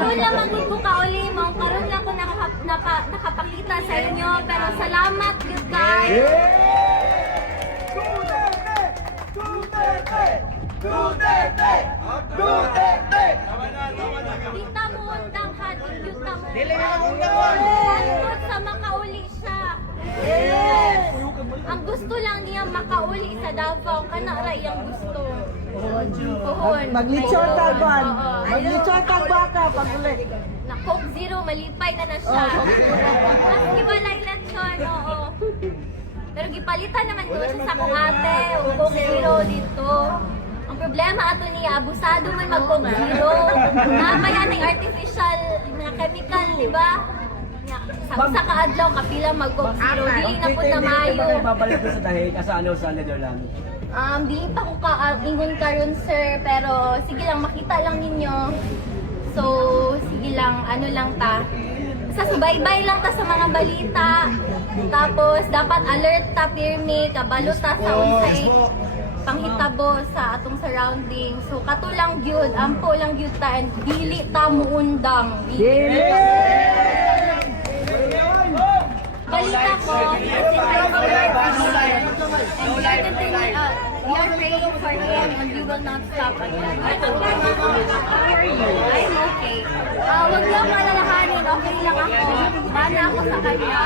Karon lang magud ko kauli mo, karon lang ko nakapakita sa inyo, pero salamat you guys. Duterte! Duterte! Kita mo undang ha, kita mo. Dili na undang. Hangtod sa makauli siya. Yes! Ang gusto lang niya makauli sa Davao, kana ra iyang gusto. Puhon. Maglitsyon tag ban. Oo. Maglitsyon tag baka pag uli. Na Coke Zero, malipay na siya. Mas gibalay lechon, oo. Pero gipalitan naman ko siya sa akong ate, o Coke Zero dito. Ang problema ato niya, abusado man mag Coke Zero. Namaya ng artificial na chemical, di ba? Sa kaadlaw, kapila mag Coke Zero. Dili na po na mayo. Babalik doon sa dahig, sa ano, sa Netherlands. Di pa ko ingon karon sir, pero sige lang, makita lang ninyo. So, sige lang, ano lang ta. Sa subaybay lang ta sa mga balita. Tapos, dapat alert ta, pirmi, kabalo ta sa unsay panghitabo sa atong surrounding. So, kato lang gyud, ampo lang gyud ta, and dili ta muundang. Balita ko, as in we are praying for him and we will not stop again. How are you? I'm okay. Wag lang malalahanin, okay lang ako. Bana ako sa kanya.